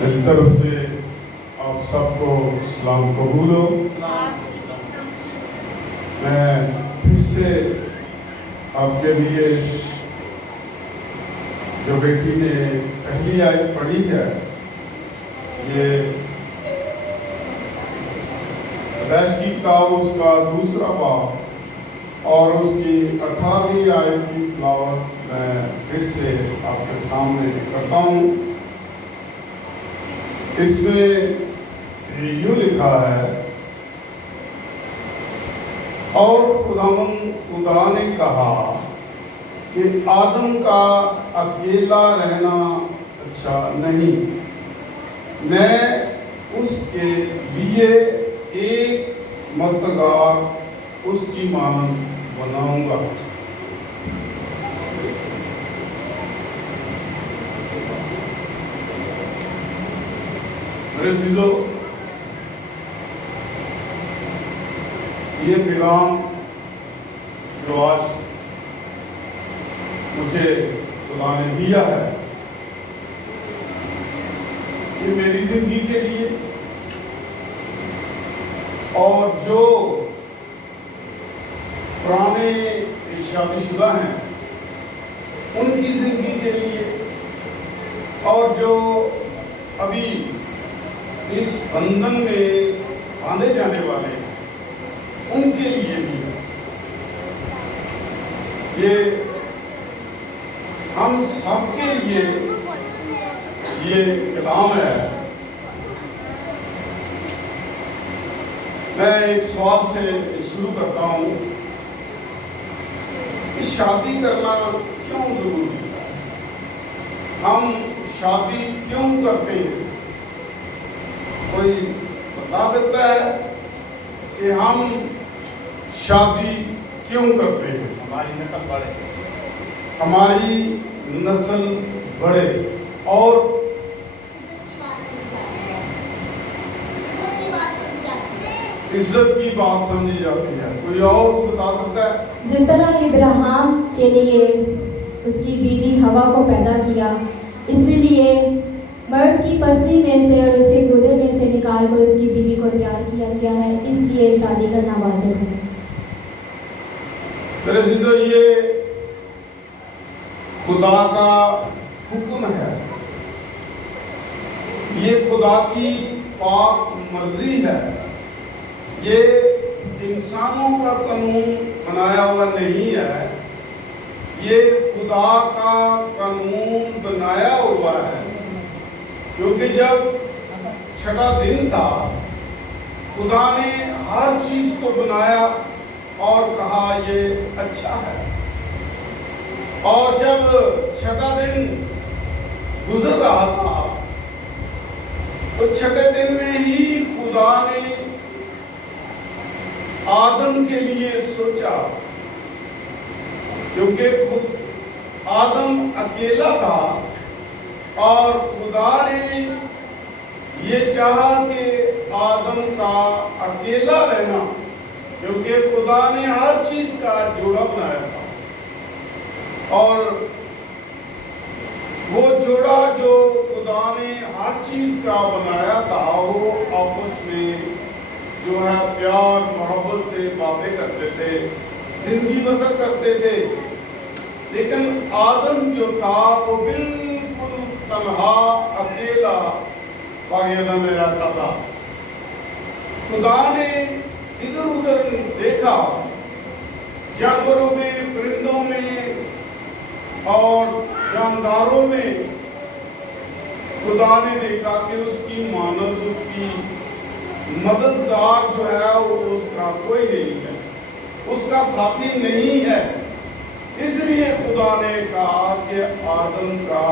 میری طرف سے آپ سب کو سلام قبول ہو۔ میں پھر سے آپ کے لیے جو بیٹی نے پہلی آیت پڑھی ہے، یہ پیدائش کی کتاب اس کا 2 باب اور اس کی 18ویں آیت کی تلاوت میں پھر سے آپ کے سامنے کرتا ہوں۔ اس میں یوں لکھا ہے، اور خدا نے کہا کہ آدم کا اکیلا رہنا اچھا نہیں، میں اس کے لیے ایک مددگار اس کی مانند بناؤں گا۔ میرے عزیزو، یہ پیغام جو آج مجھے خدا نے دیا ہے، یہ میری زندگی کے لیے اور جو پرانے شادی شدہ ہیں ان کی زندگی کے لیے، اور جو ابھی اس بندھن میں باندھے جانے والے ہیں ان کے لیے بھی ہے۔ یہ ہم سب کے لیے یہ کلام ہے۔ میں ایک سوال سے شروع کرتا ہوں کہ شادی کرنا کیوں ضروری ہے؟ ہم شادی کیوں کرتے ہیں؟ کوئی بتا سکتا ہے کہ ہم شادی کیوں کرتے ہیں؟ ہماری نسل بڑھے، ہماری نسل بڑھے اور عزت کی بات سمجھی جاتی ہے۔ کوئی اور بتا سکتا ہے؟ جس طرح ابراہیم کے لیے اس کی بیوی ہوا کو پیدا کیا، اسی لیے مرد کی پسلی میں سے اور اس کے گودے میں سے نکال کر اس کی بیوی کو تیار کیا گیا ہے، اس لیے شادی کرنا واجب ہے۔ میرے عزیزو، یہ خدا کا حکم ہے، یہ خدا کی پاک مرضی ہے، یہ انسانوں کا قانون بنایا ہوا نہیں ہے، یہ خدا کا قانون بنایا ہوا ہے۔ کیونکہ جب 6واں دن تھا، خدا نے ہر چیز کو بنایا اور کہا یہ اچھا ہے، اور جب 6واں دن گزر رہا تھا تو 6ویں دن میں ہی خدا نے آدم کے لیے سوچا، کیونکہ خود آدم اکیلا تھا اور خدا نے یہ چاہا کہ آدم کا اکیلا رہنا، کیونکہ خدا نے ہر چیز کا جوڑا بنایا تھا، اور وہ جوڑا جو خدا نے ہر چیز کا بنایا تھا وہ آپس میں جو ہے پیار محبت سے باتیں کرتے تھے، زندگی بسر کرتے تھے۔ لیکن آدم جو تھا وہ بالکل تنہا اکیلا باغیانہ میں رہتا تھا۔ خدا نے ادھر ادھر دیکھا، جانوروں میں، پرندوں میں اور جانداروں میں خدا نے دیکھا کہ اس کی مانند، اس کی مددگار جو ہے وہ اس کا کوئی نہیں ہے، اس کا ساتھی نہیں ہے۔ اس لیے خدا نے کہا کہ آدم کا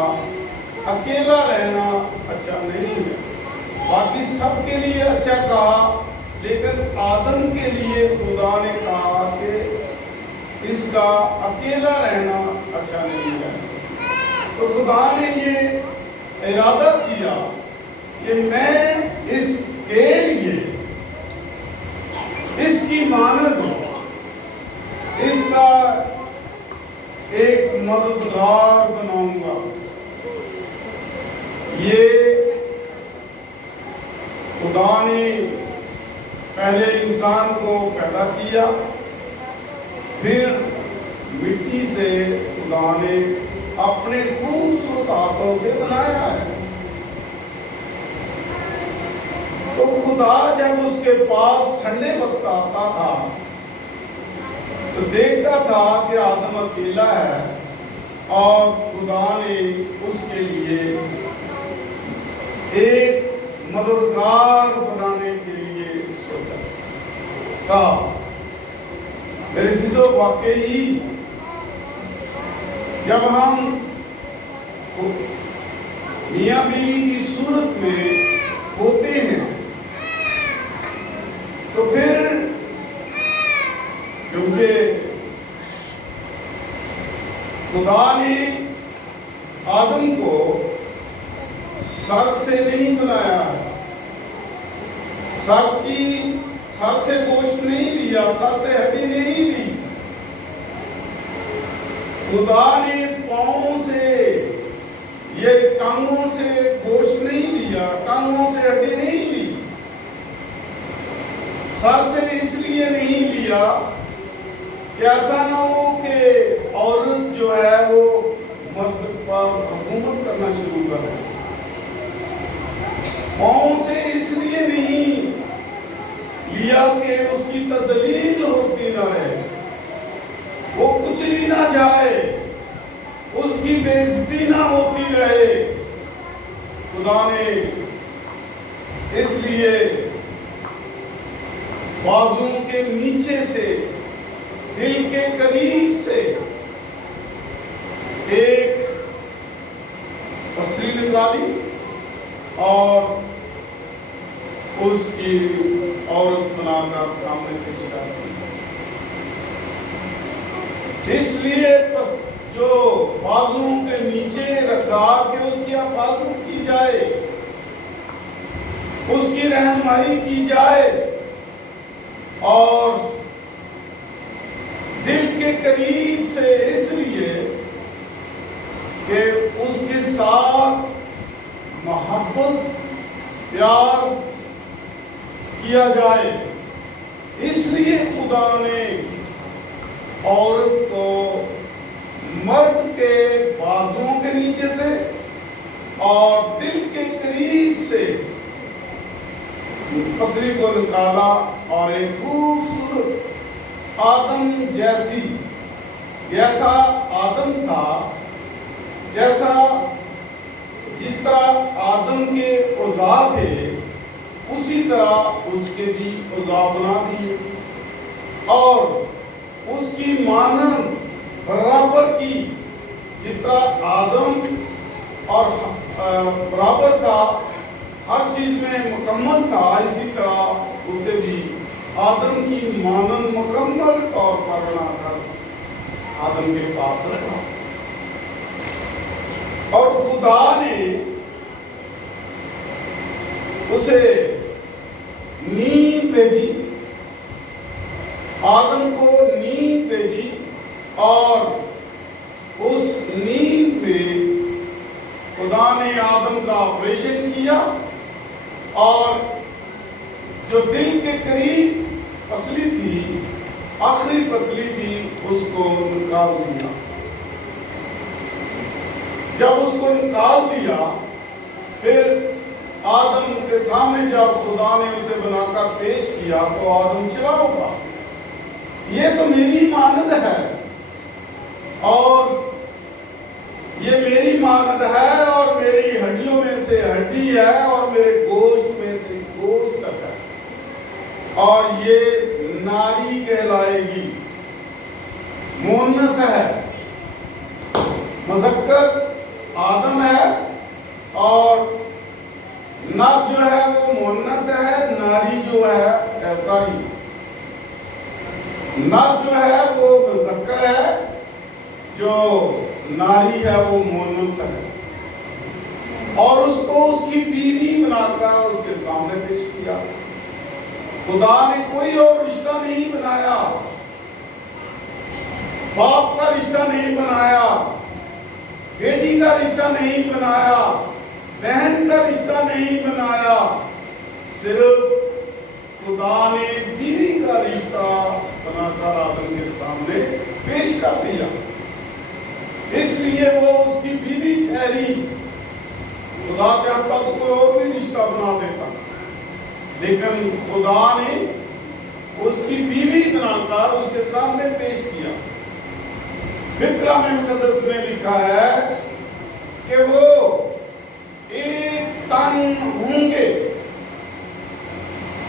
اکیلا رہنا اچھا نہیں ہے۔ باقی سب کے لیے اچھا کہا، لیکن آدم کے لیے خدا نے کہا کہ اس کا اکیلا رہنا اچھا نہیں ہے۔ تو خدا نے یہ ارادہ کیا کہ میں اس کے لیے اس کی مانند اس کا ایک مددگار بناؤں گا۔ یہ خدا نے پہلے انسان کو پیدا کیا، پھر مٹی سے خدا نے اپنے خوبصورت ہاتھوں سے بنایا ہے۔ تو خدا جب اس کے پاس ٹھنڈے وقت آتا تھا تو دیکھتا تھا کہ آدم اکیلا ہے، اور خدا نے اس کے لیے ایک مددگار بنانے کے لیے سوچا، کہا میرے عزیزو، واقعی جب ہم میاں بیوی کی صورت میں ہوتے ہیں تو پھر کیونکہ خدا نے آدم کو سر سے نہیں بنایا، سر سے گوشت نہیں دیا، سر سے ہڈی نہیں دی، خدا نے پاؤں سے یہ ٹانگوں سے گوشت نہیں دیا، ٹانگوں سے ہڈی نہیں دی، سر سے اس لیے نہیں لیا کہ ایسا نہ ہو کہ عورت جو ہے وہ مرد پر حکومت کرنا شروع کر دے۔ پاؤں سے اس لیے نہیں لیا کہ اس کی تذلیل ہوتی نہ رہے، وہ کچلی نہ جائے، اس کی بے عزتی نہ ہوتی رہے۔ خدا نے اس لیے بازو کے نیچے سے، دل کے قریب سے ایک پسلی نکالی اور اس کی عورت بنا کر سامنے پیش کر دی۔ اس لیے جو بازو کے نیچے رکھا کہ اس کی حفاظت کی جائے، اس کی رہنمائی کی جائے، اور دل کے قریب سے اس لیے کہ اس کے ساتھ محبت پیار کیا جائے۔ اس لیے خدا نے عورت کو مرد کے بازوؤں کے نیچے سے اور دل کے قریب سے پسلی کو نکالا، اور ایک خوبصورت آدم جیسا آدم تھا، جس طرح آدم کے اعضاء تھے اسی طرح اس کے بھی اعضاء بنا دیے، اور اس کی مانند برابر کی، جس طرح آدم اور برابر تھا، ہر چیز میں مکمل تھا، اسی طرح اسے بھی آدم کی مانند مکمل طور پر بنا کر آدم کے پاس رکھا۔ اور خدا نے اسے نیند بھیجی، آدم کو نیند بھیجی، اور اس نیند میں خدا نے آدم کا آپریشن کیا، اور جو دل کے قریب پسلی تھی، آخری پسلی تھی، اس کو نکال دیا۔ جب اس کو نکال دیا، پھر آدم کے سامنے جب خدا نے اسے بنا کر پیش کیا تو آدم چلا ہوگا، یہ تو میری مانند ہے، اور یہ میری مانند ہے، اور میری ہڈیوں میں سے ہڈی ہے، اور میرے گوشت میں سے گوشت ہے، اور یہ ناری کہلائے گی، مؤنث ہے، مذکر آدم ہے، اور نر جو ہے وہ مؤنث ہے، ناری جو ہے ایسا ہی، نر جو ہے وہ مذکر ہے، جو ناری ہے وہ مؤنث ہے، اور اس کو اس کی بیوی بنا کر اس کے سامنے پیش کیا۔ خدا نے کوئی اور رشتہ نہیں بنایا، باپ کا رشتہ نہیں بنایا، بیٹی کا رشتہ نہیں بنایا، بہن کا رشتہ نہیں بنایا، सिर्फ खुदा ने बीवी का रिश्ता बनाकर आदम के सामने पेश कर दिया, इसलिए वो उसकी बीवी ठहरी। खुदा चाहता तो कोई और भी रिश्ता बना देता, लेकिन खुदा ने उसकी बीवी बनाकर उसके सामने पेश किया। फिर कलाम मुकद्दस में लिखा है कि वो एक तन होंगे।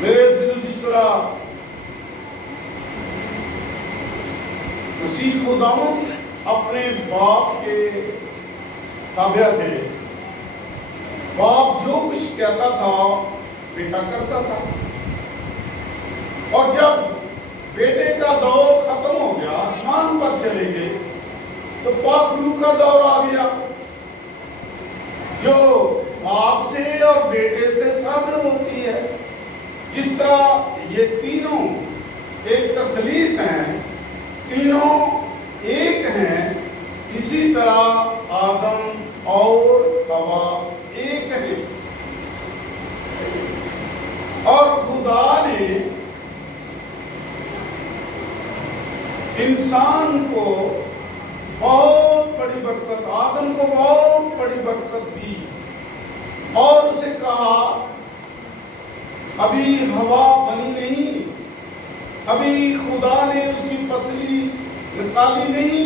मेरे जिस तरह मसीह खुदावंद अपने बाप के ताबे थे, बाप जो कुछ कहता था बेटा करता था, और जब बेटे का दौर खत्म हो गया, आसमान पर चले गए, तो पाक रूह का दौर आ गया, जो बाप से और बेटे से सादर होती है। जिस तरह ये तीनों एक तसलीस हैं, तीनों एक हैं, इसी तरह आदम और हवा एक है। और खुदा ने इंसान को बहुत बड़ी बरकत, आदम को बहुत बड़ी बरकत दी, और उसे कहा अभी हवा बनी नहीं, अभी खुदा ने उसकी पसली निकाली नहीं।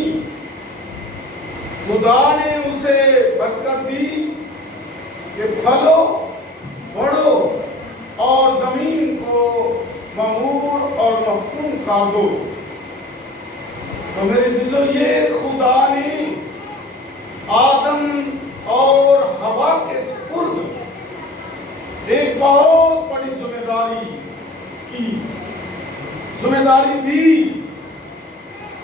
खुदा ने उसे बरकत दी कि फलो, बढ़ो और जमीन को ममूर और महफूज कर दो। तो मेरे चीजों, ये खुदा ने आदम और हवा के सुपुर्द एक बहुत बड़ी जिम्मेदारी दी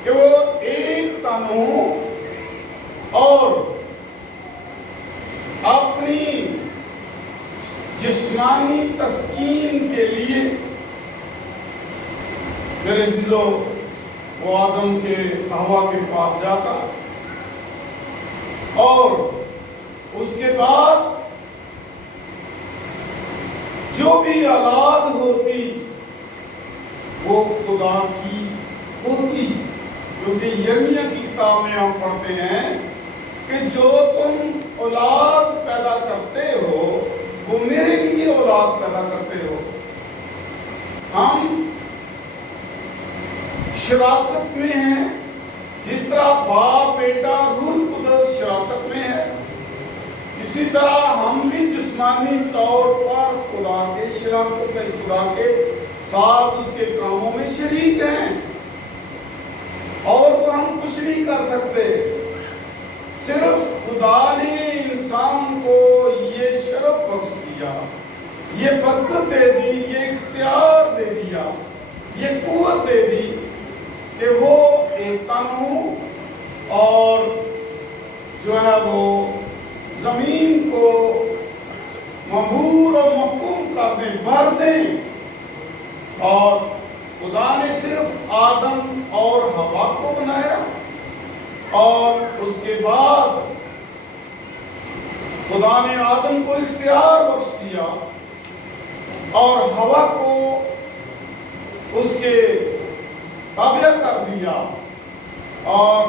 कि वो एक तन हो और अपनी जिस्मानी तस्कीन के लिए। मेरे चीजों, वो आदम के हवा के पास जाता और उसके बाद जो भी औलाद होती वो खुदा की होती, क्योंकि यिर्मयाह की किताब में हम पढ़ते हैं कि जो तुम औलाद पैदा करते हो वो मेरे लिए औलाद पैदा करते हो। हम शराकत में हैं, जिस तरह बाप बेटा रूह कुदस शराकत में है, इसी तरह हम भी जिस्मानी तौर पर खुदा के शराकत में, खुदा के साथ उसके कामों में शरीक हैं। और तो हम कुछ नहीं कर सकते, सिर्फ खुदा ने इंसान को ये शरफ बख्श दिया, ये बरकत दे दी, ये इख्तियार दे दिया, ये कुव्वत दे दी कि वो एक तन हो और जो है वो जमीन को मबूर और महकूम कर दें, भर दें। और खुदा ने सिर्फ आदम और हवा को बनाया और उसके बाद खुदा ने आदम को इख्तियार बख्श दिया और हवा को उसके ताबे कर दिया और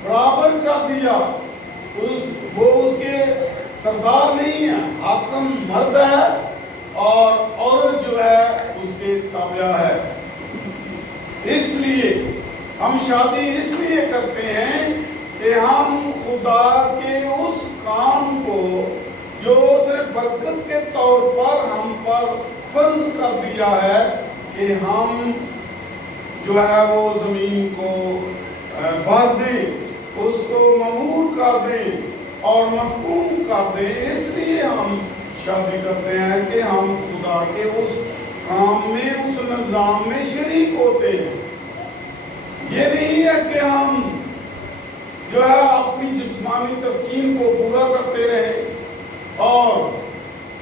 बराबर कर दिया। वो उसके सरदार नहीं है, हाकिम मर्द है और औरत जो है उसके ताबे है। इसलिए हम शादी इसलिए करते हैं कि हम खुदा के उस काम को जो सिर्फ बरकत के तौर पर हम पर फर्ज कर दिया है कि हम जो है वो जमीन को भर दें, उसको ममूर कर दें और महकूम कर दें। इसलिए हम शादी करते हैं कि हम खुदा के उस काम में, उस निज़ाम में शरीक होते हैं। ये नहीं है कि हम जो है अपनी जिस्मानी तस्कीन को पूरा करते रहे और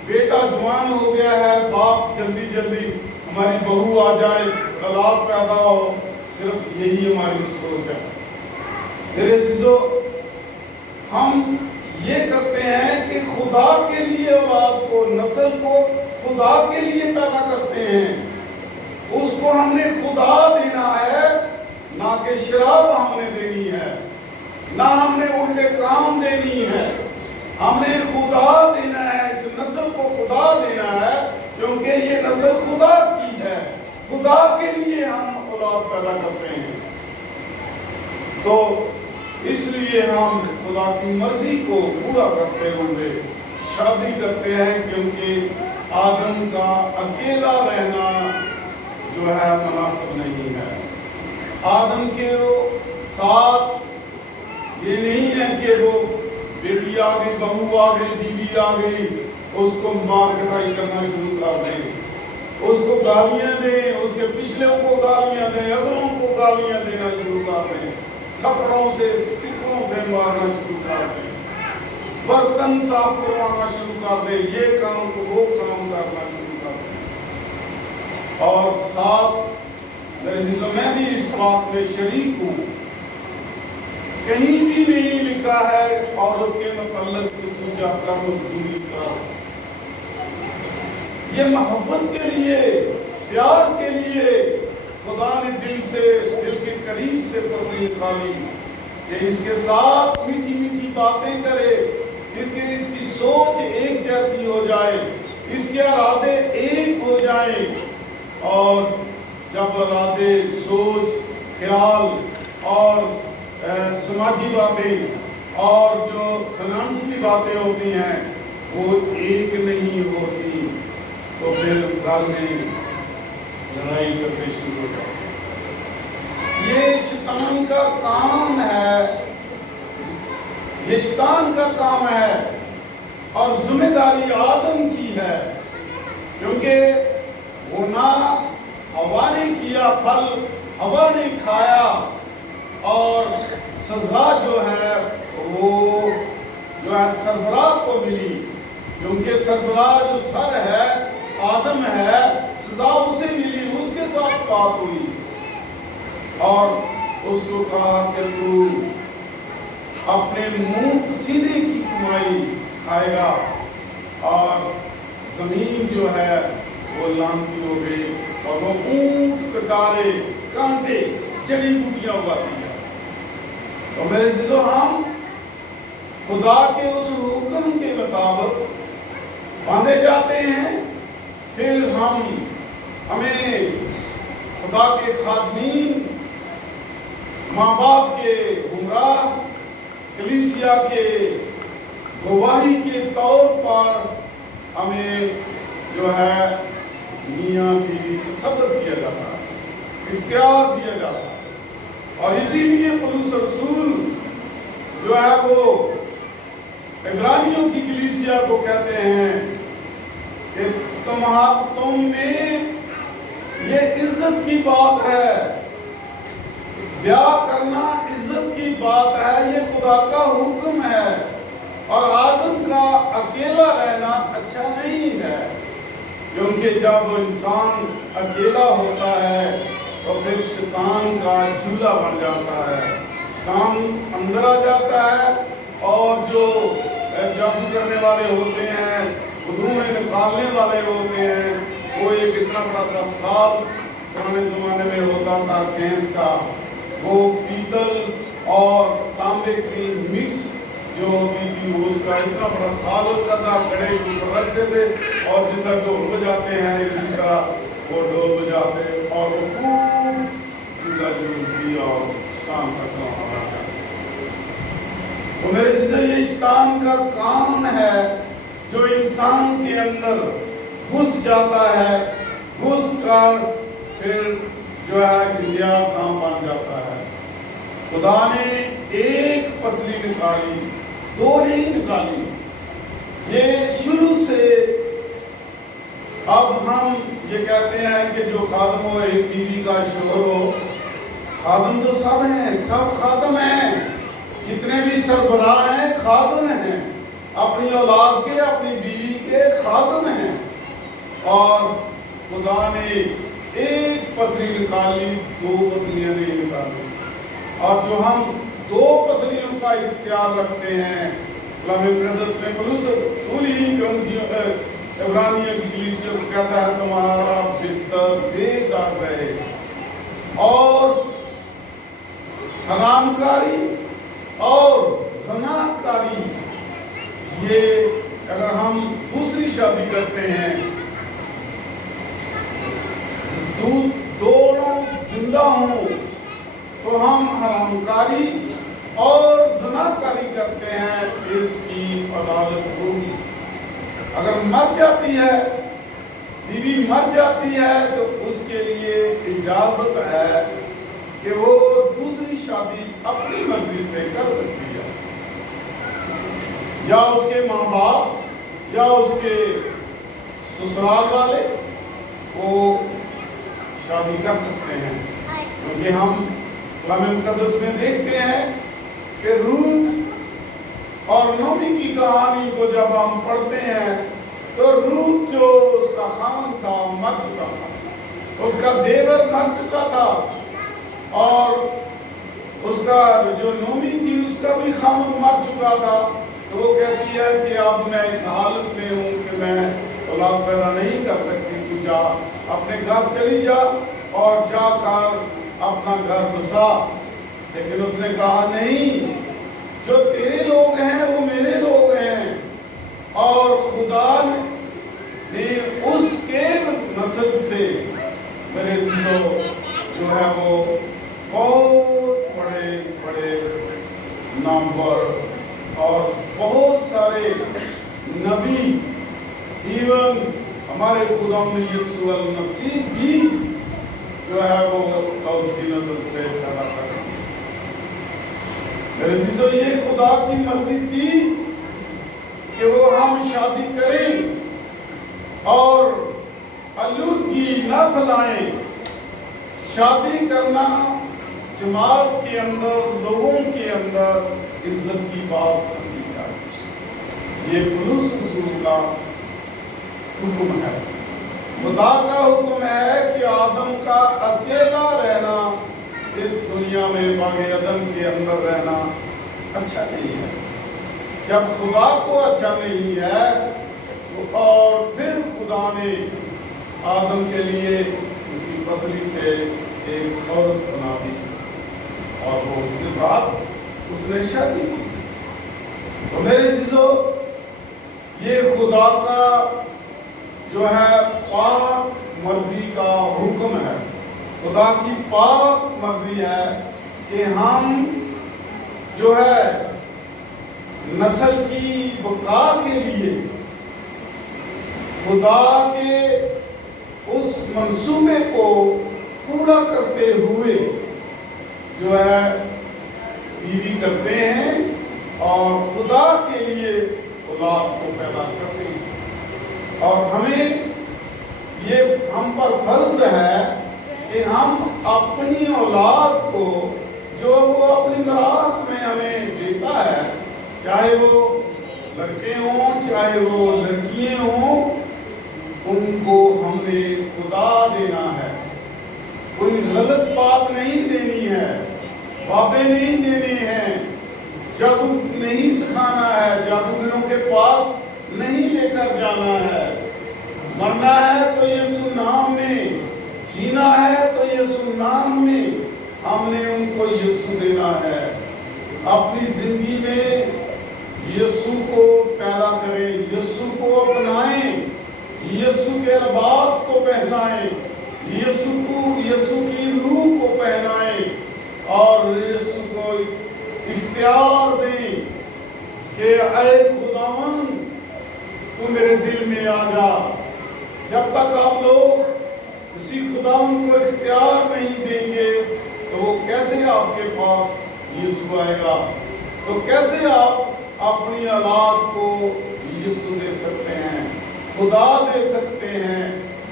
बेटा जवान हो गया है, बाप जल्दी जल्दी हमारी बहू आ जाए, औलाद पैदा हो, सिर्फ यही हमारी सोच है। मेरे अज़ीज़ों, हम ये करते हैं कि खुदा के लिए औलाद को, नस्ल को खुदा के लिए पैदा करते हैं, उसको हमने खुदा देना है, ना कि शराब हमने देनी है, ना हमने उल्टे काम देनी है। हमने खुदा देना है, इस नस्ल को खुदा देना है, क्योंकि ये नस्ल खुदा की है। खुदा के लिए हम औलाद पैदा करते हैं, तो इसलिए हम खुदा की मर्जी को पूरा करते हुए शादी करते हैं, क्योंकि आदम का अकेला रहना जो है मुनासिब नहीं है। आदम के साथ ये नहीं है कि वो बेटी आ गई, बहू आ गई, बीवी आ गई, उसको मार कटाई करना शुरू कर दें, उसको गालियां दें, उसके पिछले को गालियां दें, अगलों को गालियां देना शुरू कर दें, थप्पड़ों से स्टिकों से मारना शुरू कर दें, बर्तन साफ करवाना शुरू कर दें, ये काम को वो काम करना शुरू कर दें। और साथ मेरे जीजों, मैं भी इस बात में शरीक हूँ, कहीं भी नहीं लिखा है औरत के मतलब पूजा कर, मजदूरी कर। ये मोहब्बत के लिए, प्यार के लिए खुदा ने दिल के करीब से पसंद निकाली कि इसके साथ मीठी मीठी बातें करे, इसकी सोच एक जैसी हो जाए, इसके इरादे एक हो जाए। और जब इरादे, सोच, ख्याल और समाजी बातें और जो फाइनेंशियली बातें होती हैं वो एक नहीं होती, तो फिर घर में लड़ाई झगड़े शुरू हो जाते हैं। ये शैतान का काम है, ये शैतान का काम है, और जिम्मेदारी आदम की है, क्योंकि वो ना हवा ने किया फल, हवा ने खाया, और सजा जो है वो जो है सरबराह को मिली, क्योंकि सरबराह जो सर है आदम है, सजा उसे मिली, उसके साथ बात हुई और उसको कहा कि तू अपने मुंह सीने की कमाई खाएगा, और जमीन जो है वो लानती हो गई, और वो ऊंट, कटारे, कांटे, जड़ी बूटियां उगाती है। तो मेरे जीजों, हम खुदा के उस हुक्म के मुताबिक बांधे जाते हैं, फिर हमें खुदा के खादमीन, माँ बाप के गुमराह, कलीसिया के गवाही के तौर पर हमें जो है मियाँ बीवी को सब्र किया जाता है, इख्तियार दिया जाता है। और इसीलिए पौलुस रसूल जो है वो इब्रानियों की कलीसिया को कहते हैं कि तुम में ये इज्जत की बात है, ब्याह करना इज्जत की बात है, ये खुदा का हुक्म है, और आदम का अकेला रहना अच्छा नहीं है, क्योंकि जब इंसान अकेला होता है तो फिर शैतान का झूला बन जाता है, शैतान अंदर आ जाता है, और जो जादू करने वाले होते हैं, धुएं निकालने वाले होते हैं, वो एक इतना बड़ा सा थाल पुराने जमाने में होता था गैस का, वो पीतल और तांबे की मिक्स जो होती थी, उसका इतना बड़ा थाल होता था, कड़े के ऊपर रखते थे, और जिस तरह ढोल बजाते हैं इसी तरह वो ढोल बजाते, और वो खूब चूल्हा जलती और शैतान का काम आ जाता। तो मेरे से ये शैतान का काम है जो इंसान के अंदर घुस जाता है, घुस कर फिर जो है घिया काम बन जाता है। खुदा ने एक पसली निकाली, दो नहीं निकाली, ये शुरू से। अब हम ये कहते हैं कि जो खादम हो, एक बीवी का शोहर हो, खादम तो सब हैं, सब खादम हैं, जितने भी सरबराह हैं खादम हैं, अपनी औलाद के, अपनी बीवी के खादम हैं। और खुदा ने एक पसली निकाली, दो पसलियां नहीं निकाली, और जो हम दो पसलियों का इख्तियार रखते हैं, में इब्रानियों की कलीसिया को कहता है तुम्हारा बिस्तर बेदाग रहे। और हरामकारी और ज़नाकारी, ये अगर हम दूसरी शादी करते हैं, दोनों जिंदा हों तो हम हरामकारी और ज़नाकारी करते हैं, इसकी अदालत होगी। अगर मर जाती है, बीवी मर जाती है, तो उसके लिए इजाजत है कि वो दूसरी शादी अपनी मर्जी से कर सकती है, या उसके माँ बाप या उसके ससुराल वाले वो शादी कर सकते हैं। क्योंकि हम कलाम मुक़द्दस में देखते हैं कि रूत और नोमी की कहानी को जब हम पढ़ते हैं तो रूत जो उसका खान था मर चुका था, उसका देवर मर चुका था, और उसका जो नोमी थी उसका भी खान मर चुका था। तो वो कहती है कि अब मैं इस हालत में हूँ कि मैं औलाद पैदा नहीं कर सकती, तू जा अपने घर चली जा और जाकर अपना घर बसा। लेकिन उसने कहा नहीं, जो तेरे लोग हैं वो मेरे लोग हैं, और खुदा ने उसके नस्ल से मेरे जो है वो बहुत बड़े बड़े नामवर और बहुत सारे नबी, इवन हमारे खुदा में यीशु मसीह भी जो है वो उसकी नस्ल से पैदा कर। मेरे चीजों, ये खुदा की मर्जी थी कि वो हम शादी करें और आलूदगी न फैलाएं। शादी करना जमात के अंदर, लोगों के अंदर इज्जत की बात समझी जाए। ये पुलुस रसूल का हुक्म है, खुदा का हुक्म है कि आदम का अकेला रहना इस दुनिया में, बागे अदम के अंदर रहना अच्छा नहीं है। जब खुदा को अच्छा नहीं है और फिर खुदा ने आदम के लिए उसकी पसली से एक औरत बना दी और वो उसके साथ उसने शादी की। तो मेरे चीजों, ये खुदा का जो है पाक मर्जी का हुक्म है। खुदा की पाक मर्जी है कि हम जो है नस्ल की बका के लिए खुदा के उस मंसूबे को पूरा करते हुए जो है बीवी करते हैं और खुदा के लिए औलाद को पैदा करते हैं। और हमें ये हम पर फर्ज है कि हम अपनी औलाद को जो वो अपनी मिरास में हमें देता है, चाहे वो लड़के हों चाहे वो लड़कियां हों, उनको हमने खुदा देना है। कोई गलत बात नहीं देनी है, बाबे नहीं देने हैं, जादू नहीं सिखाना है, जादूगरों के पास नहीं लेकर जाना है। मरना है तो यीशु नाम में, जीना है तो यीशु नाम में, हमने उनको यीशु देना है। अपनी जिंदगी में यीशु को पैदा करें, यीशु को अपनाएं, यीशु के लिबास को पहनाएं, यीशु की रूह को पहनाएं और यीशु को इख्तियार दें कि ऐ खुदावन तू मेरे दिल में आ जा। जब तक आप लोग उसी खुदावन को इख्तियार नहीं देंगे तो वो कैसे आपके पास यीशु आएगा? तो कैसे आप अपनी औलाद को यीशु दे सकते हैं, खुदा दे सकते हैं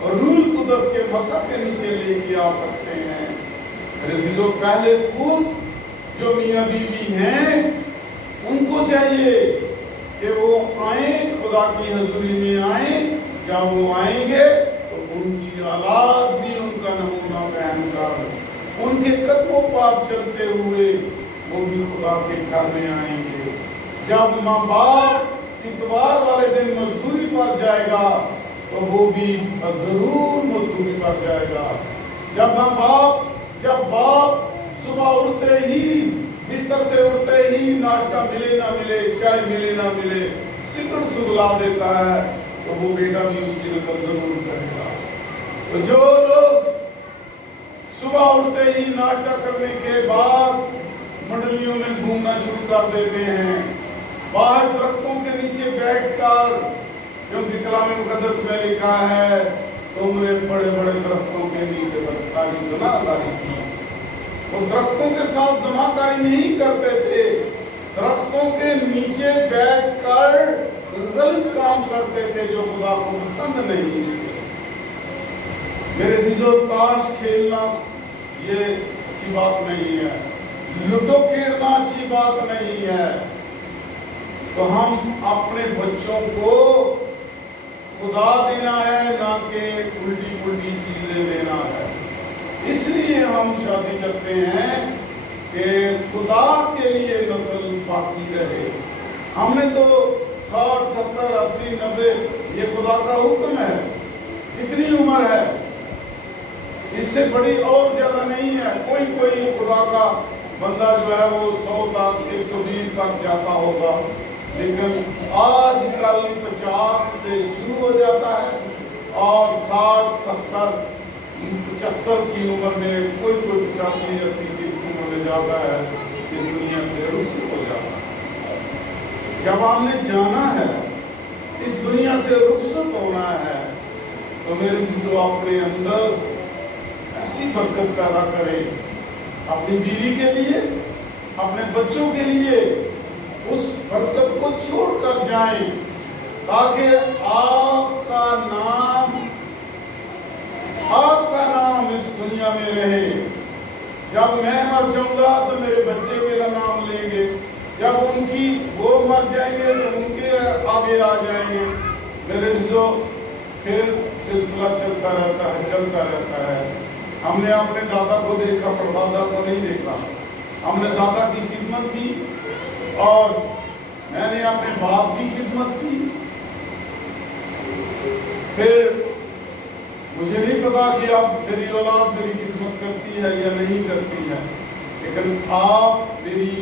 और रूह कुदस के मसक के नीचे लेके आ सकते हैं? मेरे चीजों, पहले खुद जो मियाँ बीवी हैं उनको चाहिए कि वो आए, खुदा की हजूरी में आए। जब वो आएंगे तो उनकी औलाद भी उनका नमूना पहनकर उनके कदमों पर चलते हुए वो भी खुदा के घर में आएंगे। जब माँ बाप इतवार वाले दिन मजदूरी पर जाएगा तो वो भी जरूर मजदूरी पर जाएगा। जब बाप सुबह उठते ही, बिस्तर से उठते ही नाश्ता मिले ना मिले, चाय मिले ना मिले, सिकड़ सुगला देता है, तो वो बेटा भी उसकी नकल जरूर करेगा। तो जो लोग सुबह उठते ही नाश्ता करने के बाद मंडलियों में घूमना शुरू कर देते हैं, बाहर दरख्तों के नीचे बैठकर, क्योंकि कलाम मुकद्दस में लिखा है तुमने बड़े बड़े दरख्तों के नीचे बदकारी जनाकारी की। वो दरख्तों के साथ जनाकारी नहीं करते थे, दरख्तों के नीचे बैठकर गलत काम करते थे जो खुदा को पसंद नहीं। मेरे अजीजों, ताश खेलना ये अच्छी बात नहीं है, लूडो खेलना अच्छी बात नहीं है। तो हम अपने बच्चों को खुदा देना है, ना कि उल्टी पुल्टी चीजें देना है। इसलिए हम शादी करते हैं कि खुदा के लिए नस्ल बाकी रहे। हमने तो 60, 70, 80, 90 ये खुदा का हुक्म है, इतनी उम्र है, इससे बड़ी और ज्यादा नहीं है। कोई खुदा का बंदा जो है वो 100 तक, 120 तक जाता होगा, लेकिन आजकल 50 से शुरू हो जाता है और 60, 70, 75 की उम्र में, कोई 85, 80 की उम्र में जाता है, इस दुनिया से रुखसत हो जाता है। जब हमने जाना है, इस दुनिया से रुखसत होना है, तो मेरे चीजों अपने अंदर ऐसी बरकत पैदा करें, अपनी बीवी के लिए, अपने बच्चों के लिए, उस बरकत को छोड़कर जाएं, ताकि आपका नाम इस दुनिया में रहे। जब मैं मर जाऊंगा तो मेरे बच्चे मेरा नाम लेंगे, जब वो मर जाएंगे तो उनके आगे आ जाएंगे। मेरे जो फिर सिलसिला चलता रहता है। हमने अपने दादा को देखा, परदादा को नहीं देखा। हमने दादा की खिदमत की और मैंने अपने बाप की खिदमत की। फिर मुझे नहीं पता कि अब मेरी औलाद मेरी खिदमत करती है या नहीं करती है, लेकिन आप मेरी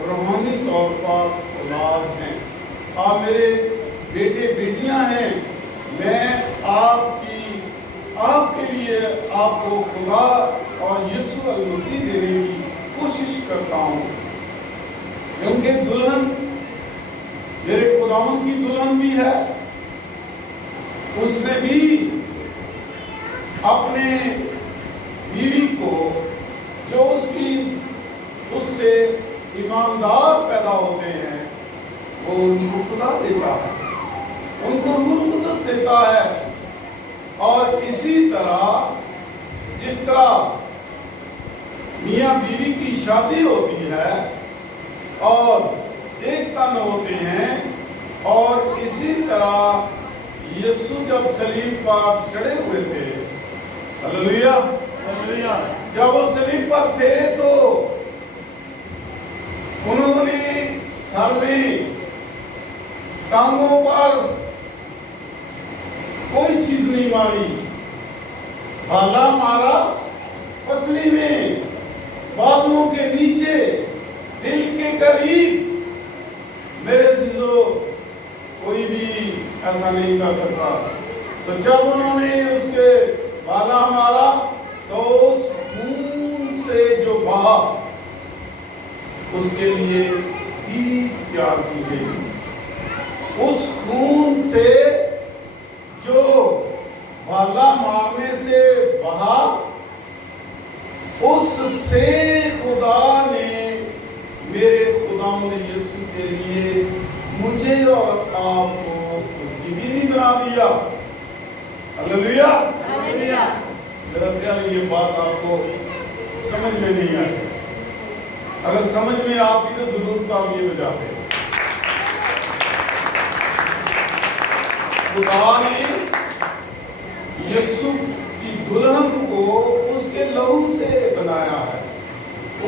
रूहानी तौर पर औलाद हैं, आप मेरे बेटे बेटियां हैं। मैं आपके लिए आपको खुदा और यीशु मसीह देने की कोशिश करता हूँ, क्योंकि दुल्हन मेरे खुदावन की दुल्हन भी है। उसने भी अपने बीवी को, जो उससे ईमानदार पैदा होते हैं, वो उनको खुदा देता है, उनको रूह कुदस देता है। और इसी तरह जिस तरह मियाँ बीवी की शादी होती है और एक तन होते हैं, और इसी तरह यीशु जब सलीब पर चढ़े हुए थे, हालेलुया, जब वो सलीब पर थे तो उन्होंने सर में, टांगों पर कोई चीज नहीं मारी, भाला मारा पसली में, बाजुओं के नीचे, दिल के करीब। मेरे चीजों कोई भी ऐसा नहीं कर सकता। तो जब उन्होंने उसके भाला मारा तो उस खून से जो बहा, उसके लिए ईद तैयार की गई। उस खून से जो भाला मारने से बहा, उससे खुदा ने, मेरे खुदावंद यीशु के लिए मुझे और आपको उसकी बीवी बना दिया। Hallelujah, hallelujah. मेरा ख्याल ये बात आपको समझ में नहीं आई। अगर समझ में आती तो जरूर तालियां बजाते। खुदा ने यीशु की दुल्हन को उसके लहू से बनाया है,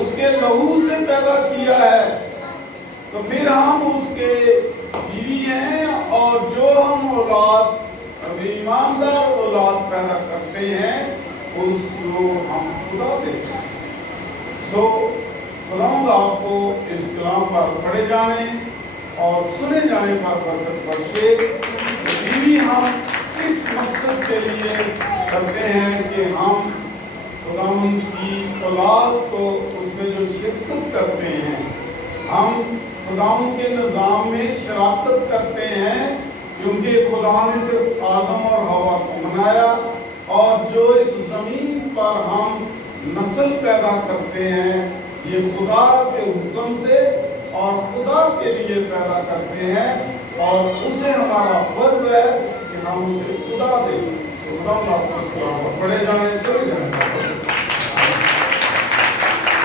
उसके लहू से पैदा किया है। तो फिर हम उसके बीवी हैं और जो हम औलाद ईमानदार औलाद पैदा करते हैं उसको हम खुदा देते हैं। सो खुदावंद आपको इस कलाम पर पढ़े जाने और सुने जाने पर बरकत बख्शे। बीवी हम इस मकसद के लिए करते हैं कि हम खुदावंद की औलाद को उसमें जो शिरकत करते हैं, हम खुदावंद के निज़ाम में शराकत करते हैं, क्योंकि खुदा ने सिर्फ आदम और हवा को बनाया और जो इस ज़मीन पर हम नस्ल पैदा करते हैं ये खुदा के हुक्म से और खुदा के लिए पैदा करते हैं और उसे हमारा फर्ज है कि हम उसे खुदा दें। खुदा आपको पढ़े जाने से